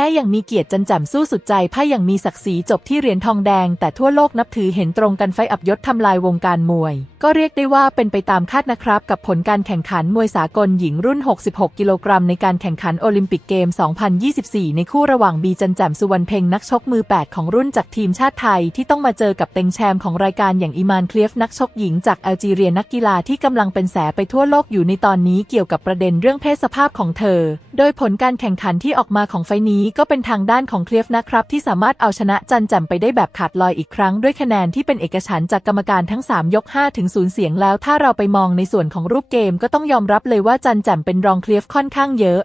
พ้อย่างมีเกียรติจันจ่มสู้สุดใจพ่ายอย่างมีศักดิ์ศรีจบที่เหรียญทองแดง แต่ทั่วโลกนับถือเห็นตรงกันไฟอับยศทำลายวงการมวยก็เรียกได้ว่าเป็นไปตามคาดนะครับ กับผลการแข่งขันมวยสากลหญิงรุ่น 66 กิโลกรัม ในการแข่งขันโอลิมปิกเกม 2024 ในคู่ระหว่างบีจันแจ่มสุวรรณเพ็งนักชกมือ 8 ของรุ่นจากทีมชาติไทย ที่ต้องมาเจอกับเต็งแชมป์ของรายการอย่างอีมานเคลียฟนักชกหญิงจากแอลจีเรียนักกีฬาที่กำลังเป็นแสไปทั่วโลกอยู่ในตอนนี้เกี่ยวกับประเด็นเรื่องเพศสภาพของเธอ โดยผลการแข่งขันที่ออกมาของไฟนี้ก็เป็นทางด้านของเคลียฟนะครับ ที่สามารถเอาชนะจันแจ่มไปได้แบบขาดลอยอีกครั้งด้วยคะแนนที่เป็นเอกฉันท์จากกรรมการทั้ง 3 ยก 5 ถึงสูญเสียงแล้วถ้าเราไปมองในส่วนของรูปเกมก็ต้องยอมรับเลยว่าจันแจ่มเป็นรองเคลียฟค่อนข้างเยอะ